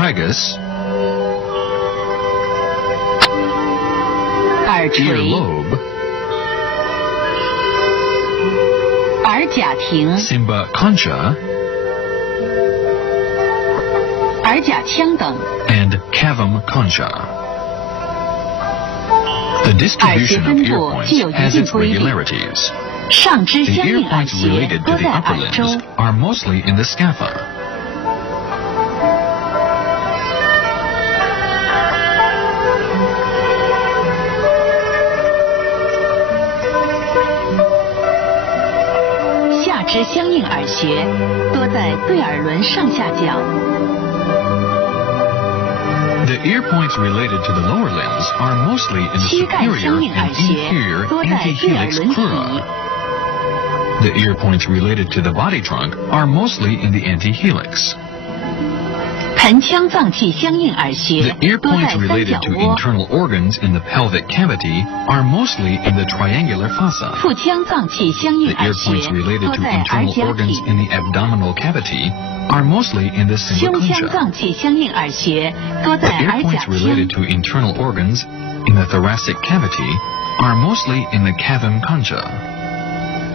tragus, 耳垂、 earlobe, 耳甲庭、 Simba concha, 耳甲腔等。 and cavum concha. The distribution of ear points has its regularities. 上肢 The 相 ear 应耳 points 穴 related to 多 the 在 upper 耳周， limbs are mostly in the scapha. 下肢相应耳穴多在对耳轮上下角。 The ear points related to the lower limbs are mostly in the 膝盖 superior 相应耳 and 穴 inferior 多在对耳 antihelix 轮体。 crura. The ear points related to the body trunk are mostly in the antihelix. 盆腔脏器相应耳 The 穴 ear 多在 points 三 related 角 to 窝。 internal organs in the pelvic cavity are mostly in the triangular fossa. 腹腔脏器相应 The 耳 ear 穴 points related 多 to 在耳 internal 甲 organs 体。 in the abdominal cavity are mostly in the 胸腔 sympaconcha. 脏器相应耳穴多 The 在 ear 耳甲 points 腔。 related to internal organs in the thoracic cavity are mostly in the cavum concha.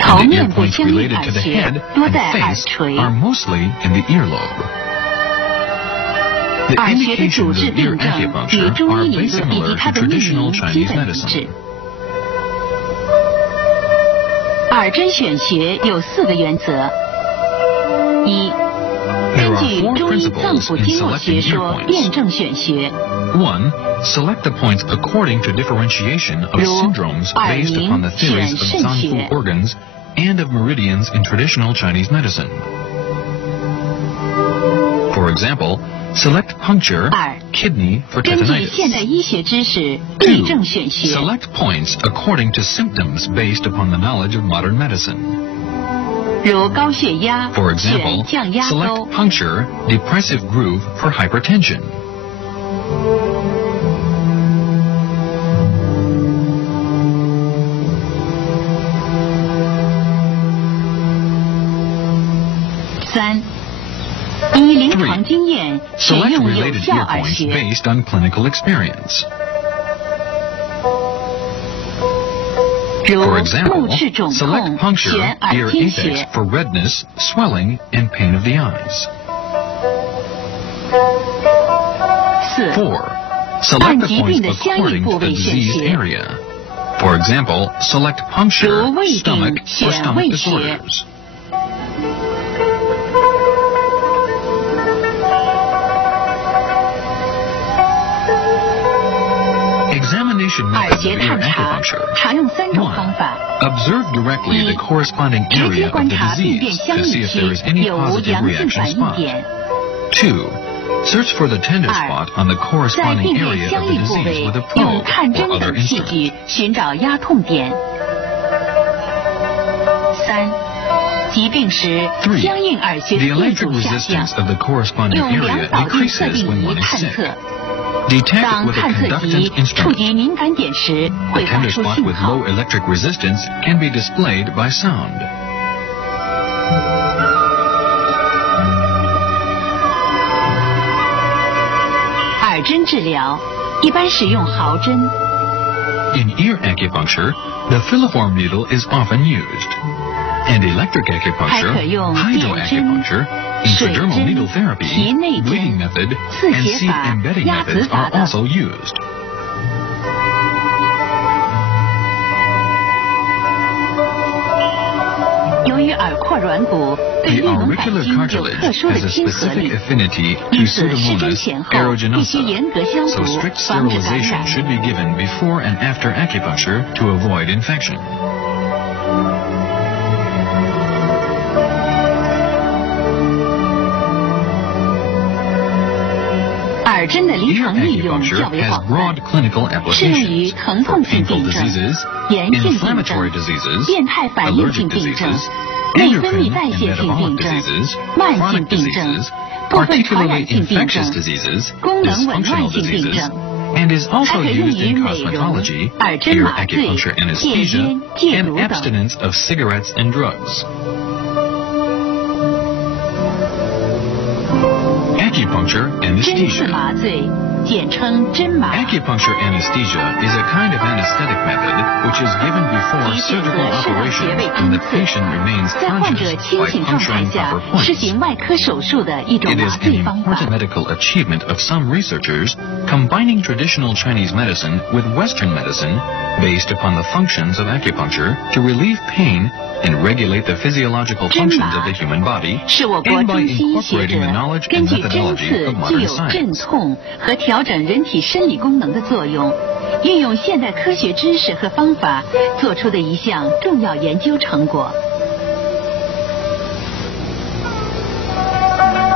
头 And the ear 面部 points 相应 related 耳 to the 穴 head 多 and 在耳 face 垂。 are mostly in the earlobe. The 耳穴的主 indications 治 of ear 病症与 acupuncture 中 are 医理 very 论以及 similar 它 to 的命 traditional 名基 Chinese 本一 medicine. 致。耳针选穴有4个原则：一、 There 根 are 据 4中医脏 principles 腑 in 经络学 selecting ear 说 points. 辩证选穴， 1. Select the points according to differentiation of 如 syndromes 耳 based 鸣 upon the theories 选 of 肾 Zangfu 穴， organs and of meridians in traditional Chinese medicine. For example, select puncture, 二 kidney for 根据现代 tetanitis. 医学知识对症选穴， Select points according to symptoms based upon the knowledge of modern medicine. 如高血压 For 选 example, 降压粥 select。puncture, depressive groove for hypertension. 三、依临床经验选 Select 用有 related 效 ear 耳 points 穴。 based on clinical experience. 如 For 目 example, 赤肿 select 痛 puncture, 选耳 ear 尖 apex 穴。 for redness, swelling, and pain of the eyes. 四、 4. Select the 疾病 points 的相应 according 部 to the 位选 diseased 穴。 area. For example, select puncture, 如胃病 stomach, for 选 stomach 胃穴。 disorders. Examination 耳 methods 穴 of ear 探查 acupuncture. 常用3种方 1. 法： Observe directly the 一 corresponding 直 area 接 of 观 the 察病变 disease 相 to 应 see if there is 期 any 有无 positive 阳性 reaction 反应 spot. 点。 2. Search for the tender 二 spot on the 在 corresponding 病变 area 相 of the 应部 disease 位 with a 用 probe 探针 or other 等器 instrument. 具寻找压痛点。三、疾病时 3. 相应耳穴 The 的电 electric 阻下降 resistance，of the corresponding 用 area 量导定测 decreases 定 when 仪 one is 探 sick. 测。 Detect 当 with a 探测 conductant 仪触 instrument. 及敏感点时， The 会发 tender 出 spot 信 with 号 low。electric resistance can be displayed by sound. 耳针治疗一般使用毫针， In ear acupuncture, the filiform needle is often used. And electric 还 acupuncture, 可用电针、 hydroacupuncture, 水 intradermal 针、 needle therapy, 皮内 bleeding 针、 method, 刺 and 血 seed 法、 embedding 压子 methods 法 are 等。 also used. 由于耳廓软骨对 The 运动反 auricular 经有 cartilage 特殊的 has a 亲和 specific 力， affinity to 因此施针 Pseudomonas 前后必须严格消 aeruginosa, 毒 so，strict 防止感 sterilization 染。 should be given before and after acupuncture to avoid infection. 耳针的临 Ear 床应用 acupuncture 较为 has 广 broad 泛， clinical 适用于 applications 疼 for 痛性 painful 病症、 diseases, 炎性病症 inflammatory、diseases, 变态反应性 allergic 病症、 diseases, 内分泌 endocrine 代 and 谢性 metabolic 病症、 diseases, 慢性 chronic 病症 diseases,、部分传染 particularly 性病 infectious 症、 diseases, 功能紊乱 dysfunctional 性病 diseases, 症， and is 还 also 可用 used 于 in 美容、 cosmetology, 耳针 ear 麻醉、 acupuncture 戒 anesthesia, 烟、戒 and 毒等。 abstinence of cigarettes and drugs. Acupuncture 针刺 anesthesia. 麻醉，简称针麻。 Acupuncture anesthesia is a kind of anesthetic method which is given before 以选择 surgical 适当穴 operation 位 when 针 the 刺， patient remains 在患者 conscious 清 by 醒状态 puncturing 下 proper 施 points. 行外科手术的一种 It 麻 is 醉 an 方法。 important medical achievement of some researchers combining traditional Chinese medicine with Western medicine based upon the functions of acupuncture to relieve pain and regulate the physiological functions of the human body, 是我国 and by 中西医学 incorporating 者 the knowledge 根 and 据针 methodology 刺 of 具 modern 有镇 science. 痛和调整人体生理功能的作用，运用现代科学知识和方法做出的一项重要研究成果。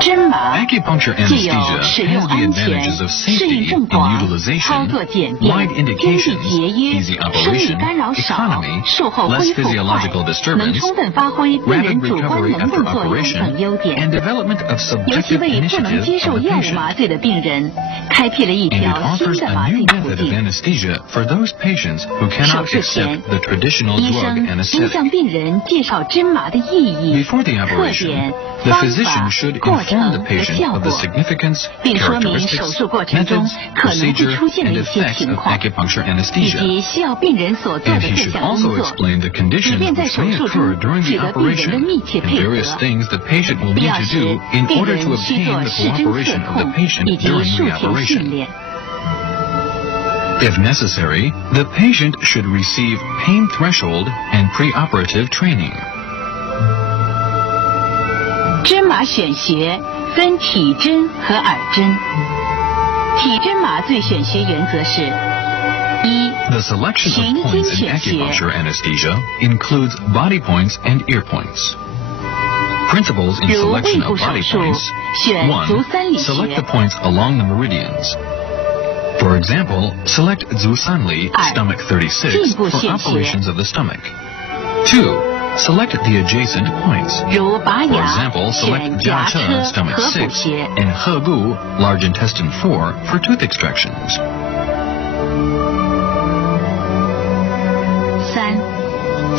针麻 Acupuncture 具有 anesthesia 使 has 用 the 安全、 advantages of 适 safety 应症 and 广、操 utilization, 作简便、 wide 经济 indications, 节约、 easy 生理 operation, 干扰少、 economy, 术后恢 less 复快 physiological， 能 disturbance, 充分发挥病 rapid 人主观 recovery 能 after 动作用 operation, 等优点。 and development of 尤其 subjective 为不能 initiative 接受 of the 药物 patient. 麻醉的病人，开辟了一 And it 条新 offers 的 a 麻 new 醉途 method of 径。 anesthesia for those patients who 手 cannot 术前 accept the traditional 医 drug 生应 anesthetic. 向病人介绍针麻的意义、 Before the 特 operation, 点、 the 方 physician 法、 should 过 inform 程 the 和 patient 效 of the 果， significance, 并说明手 characteristics, 术过程中 methods, 可能会 procedure, 出现的 and 一些 effects 情 of 况， acupuncture 以 anesthesia. 及需要病人所做 And 的 he 各 should 项工 also 作， explain the 以 conditions 便在 which 手 may 术 occur 中 during 取 the 得病人的 operation 密切 and 配 various 合。 things the patient will 必 need 要 to 时 do，in 病 order 人 to 需 obtain 做 the 试针 cooperation 测 of the 控 patient 以及 during 术 the 前训 operation. 练。 If necessary, the patient should receive pain threshold and preoperative training. 针麻选穴分体针和耳针。体针麻醉选穴原则是：一、 The selection of 循经 points in 选穴。 acupuncture anesthesia includes body points and ear points. Principles in 如胃 selection 部 of 手 body 术， points. 选足 1. 三里 Select 穴 the。points along the meridians. For example, select Zusanli, Ai. stomach 36, 进步 for 选穴。 operations of the stomach. 2. Select the adjacent points. 如拔 For 牙 example, 选 select 牙 Jiache, 车 stomach 合谷 6, 穴。 and Hebu, large intestine 4, for tooth extractions. 三、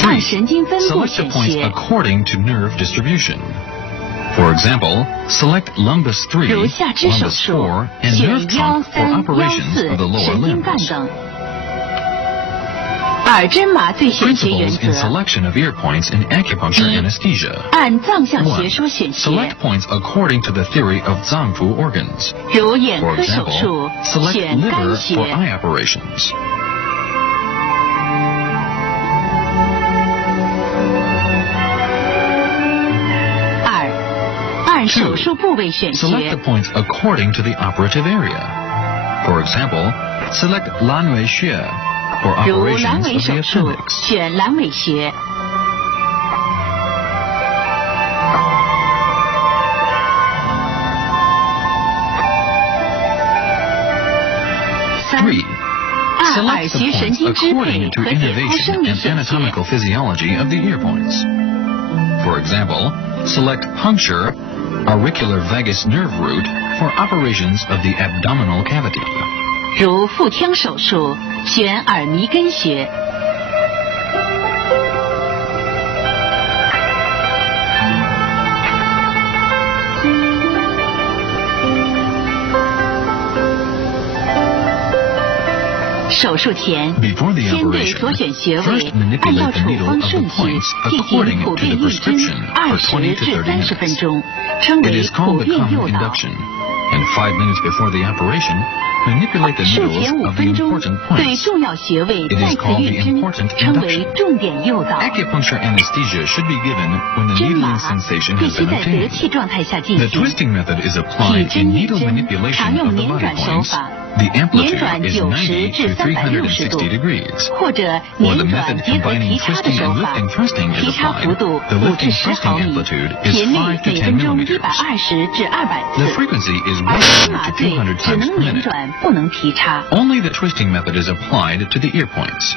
按神经分布 Select the 选 points 穴。 according to nerve distribution. For example, select lumbus 3, 如下肢手 lumbus 术 4, and 选 nerve 腰 trunk for 三、腰 operations 四 of the lower 神经干 limbs. 等。耳针麻醉选穴原 Principles in 则： selection of ear points in acupuncture 一、 anesthesia. 按藏象学 1. 说选穴 Select，points according to the theory of Zangfu organs. 如眼 For 科手 example, 术 select 选肝 liver for 穴。 eye operations. 二、按 2. 手术部位选 Select 穴 the，points according to the operative area. For example, select Lanwei Xue for 如 operations 阑 of 尾 the 手术 appendix. 选阑尾穴。三、 3. 按耳 Select the 穴神 points 经支配 according to 和解剖 innervation 生理 and 选穴。 anatomical physiology of the ear points. For example, select puncture, auricular vagus nerve root, for operations of the abdominal cavity. 如腹腔手术选耳迷根穴。手术前， Before the 先对 operation, 所选穴位 first 按照 manipulate the 处 needle 方 of 顺 the 序 points 进 according 行普 to 遍 the 预针 prescription for 20 20 to 至 30 30分 minutes. 钟，称 It 为 is 普 called the 遍 common 诱导。 induction. And 5 minutes before the operation, manipulate the 术 needles 前5 of the 分钟 important 对 points. 重要穴位 It 再 is 次 called 预 the 针， important 称为 induction. 重点诱导。 Acupuncture anesthesia should be given when the 针 needling 麻 sensation 必 has 须 been 在得 obtained. 气状态下进 The 行。 twisting method is 体 applied 针 in 逆 needle 针 manipulation 常用 of the 捻 body 转手 points. 法， The 捻 amplitude 转 is 90 90至 to 360 度 360，degrees. 或者 Or 捻 the 转 method 结合 combining 提插的 twisting 手 and 法， lifting thrusting 提 is 插 applied. 幅度 The 5 至 lifting 10 毫 thrusting 米， amplitude is 频率 5 to 每 10分钟 millimeters. 120至200 The 次。 frequency is 耳针 100麻 to 醉200只 times 能 per 捻 minute. 转，不能提插。 Only the twisting method is applied to the ear points.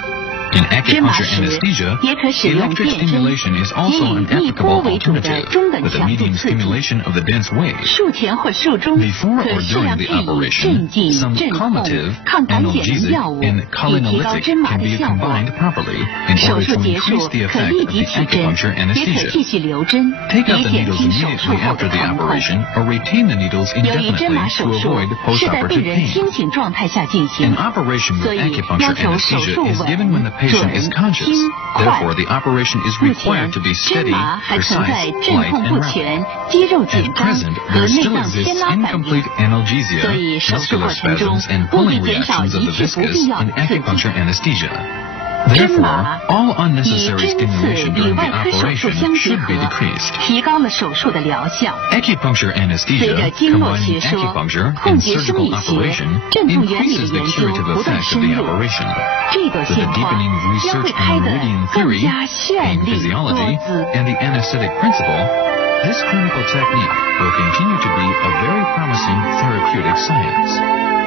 In 针麻 acupuncture 时 anesthesia, 也可使用 electric 电针， stimulation is 也 also 以 an 逆波 applicable 为主的 alternative, 中等 with a 强度 medium 刺激。 stimulation of the dense waves. 术前或术中 Before 可 or 适量 during the 配以 operation, 镇静、 some 镇痛、 calmative, 抗胆碱的 analgesic, 药物， and 以提高 cholinergic 针麻 can 的 be 效果。 combined properly in 手 order 术 to 结 increase 束 the 可 effect 立 of 即 the 取针， acupuncture 也可 anesthesia. 继续留针， Take 以 out the 减 needles 轻手术 immediately 后 after 的 the 疼痛。 operation or retain the needles 由于针麻 indefinitely 手 to 术 avoid 是在病 postoperative 人 pain. 清醒状态下进行 An，operation 所 with 以要 acupuncture 求手 anesthesia 术 is given when 稳、 the patient is 准、 conscious. 轻、快。 Therefore, the operation is 目前 required to be 针 steady, 麻还存在 precise, 镇 light, 痛 and 不 rapid. 全、肌肉紧 At 张 present, 和 there 内 still 脏 exists 牵拉反应 incomplete， analgesia, 所以手术 muscular 过程中 spasms, and 务必 pulling 减少 reactions of 一 the 切不 viscous 必要 in 的刺激。 acupuncture anesthesia. 针 Therefore, 麻 all 以 unnecessary 针刺 stimulation 与 during the 外科手术 operation 相结 should be 合， decreased. 提高了手术的疗效。 Acupuncture 随着 anesthesia, 经络学 combining 说、 acupuncture 痛 and 觉生 surgical 理学、 operation, 镇痛原理的 increases the 研究 curative 不断 effect of 深 the 入， operation. 这朵 With the 鲜花 deepening 将 research 会 on 开得 meridian 更 theory, 加绚 pain 丽多 physiology, 姿。 and the anesthetic principle, this clinical technique will continue to be a very promising therapeutic science.